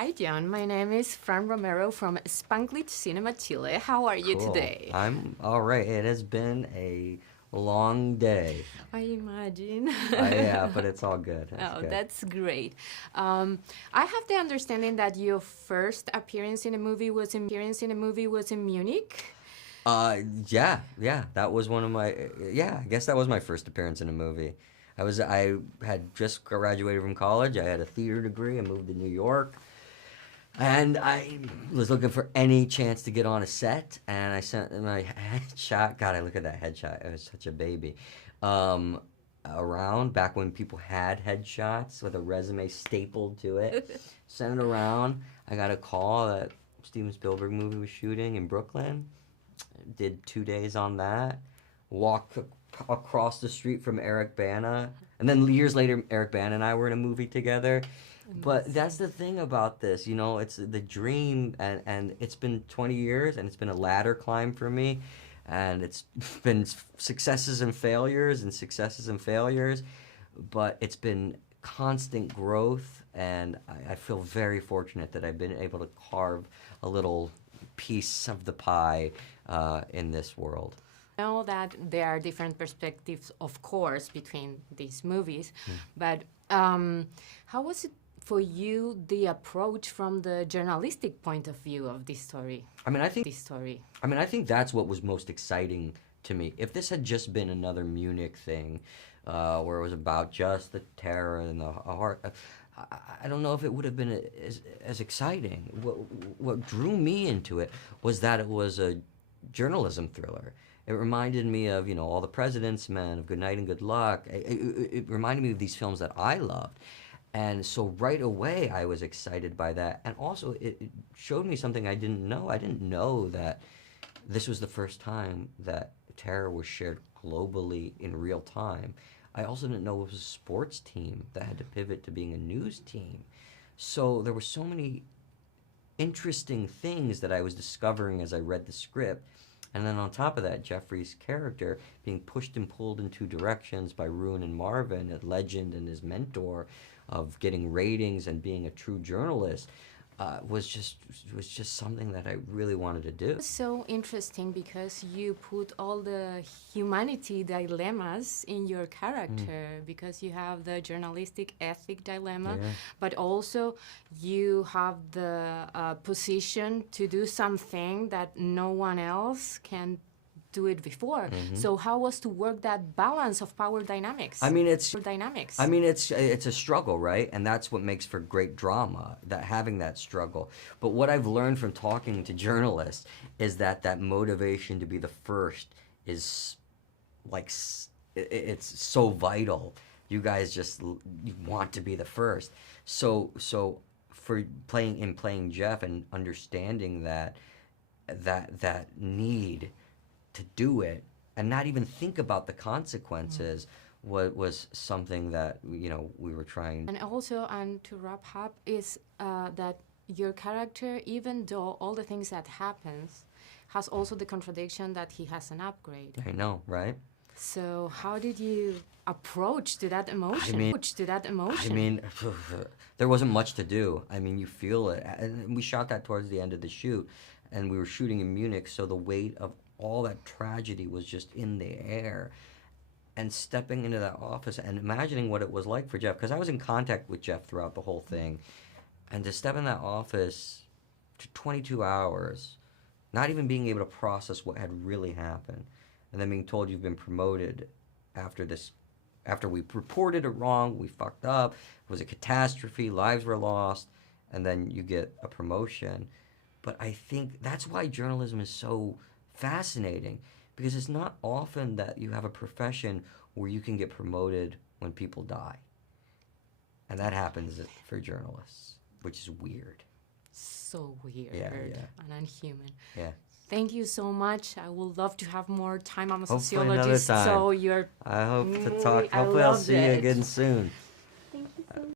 Hi, John. My name is Fran Romero from Spanglish Cinema Chile. How are you today? I'm all right. It has been a long day. I imagine. Yeah, but it's all good. Good. That's great. I have the understanding that your first appearance in a movie was in Munich. Yeah. That was one of my. I guess that was my first appearance in a movie. I had just graduated from college. I had a theater degree. I moved to New York. And I was looking for any chance to get on a set, and I sent my headshot. God, I look at that headshot. I was such a baby. Around back when people had headshots with a resume stapled to it. Sent it around. I got a call that Steven Spielberg movie was shooting in Brooklyn. Did 2 days on that. Walked across the street from Eric Bana. And then years later, Eric Bana and I were in a movie together. But that's the thing about this, you know, it's the dream, and it's been 20 years, and it's been a ladder climb for me, and it's been successes and failures, but it's been constant growth, and I feel very fortunate that I've been able to carve a little piece of the pie in this world. I know that there are different perspectives, of course, between these movies, but how was it for you, the approach from the journalistic point of view of this story? I think that's what was most exciting to me. If this had just been another Munich thing, where it was about just the terror and the heart, I don't know if it would have been as exciting. What drew me into it was that it was a journalism thriller. It reminded me of, you know, All the President's Men, of Good Night and Good Luck. It reminded me of these films that I loved. And so right away I was excited by that. And also it showed me something I didn't know. I didn't know that this was the first time that terror was shared globally in real time. I also didn't know it was a sports team that had to pivot to being a news team. So there were so many interesting things that I was discovering as I read the script. And then on top of that, Geoffrey's character being pushed and pulled in two directions by Ruin and Marvin, a legend and his mentor, of getting ratings and being a true journalist, was just something that I really wanted to do. It's so interesting because you put all the humanity dilemmas in your character, because you have the journalistic ethic dilemma, but also you have the position to do something that no one else can do it before. So how was to work that balance of power dynamics? It's a struggle, right? And that's what makes for great drama, that having that struggle. But what I've learned from talking to journalists is that motivation to be the first is like, it's so vital. You guys you want to be the first. So for playing Jeff and understanding that need to do it and not even think about the consequences was something that, you know, we were trying. And also, and to wrap up, is that your character, even though all the things that happens, has also the contradiction that he has an upgrade. I know, right? So how did you approach to that emotion? There wasn't much to do. I mean, you feel it. And we shot that towards the end of the shoot, and we were shooting in Munich, so the weight of all that tragedy was just in the air. And stepping into that office and imagining what it was like for Jeff, because I was in contact with Jeff throughout the whole thing, and to step in that office for 22 hours, not even being able to process what had really happened, and then being told you've been promoted after we reported it wrong, we fucked up, it was a catastrophe, lives were lost, and then you get a promotion. But I think that's why journalism is so fascinating, because it's not often that you have a profession where you can get promoted when people die. And that happens for journalists, which is weird. So weird and unhuman. Yeah. Thank you so much. I would love to have more time. I'm a Hopefully sociologist, another time. so you're... I hope to talk. Hopefully I'll see you again soon.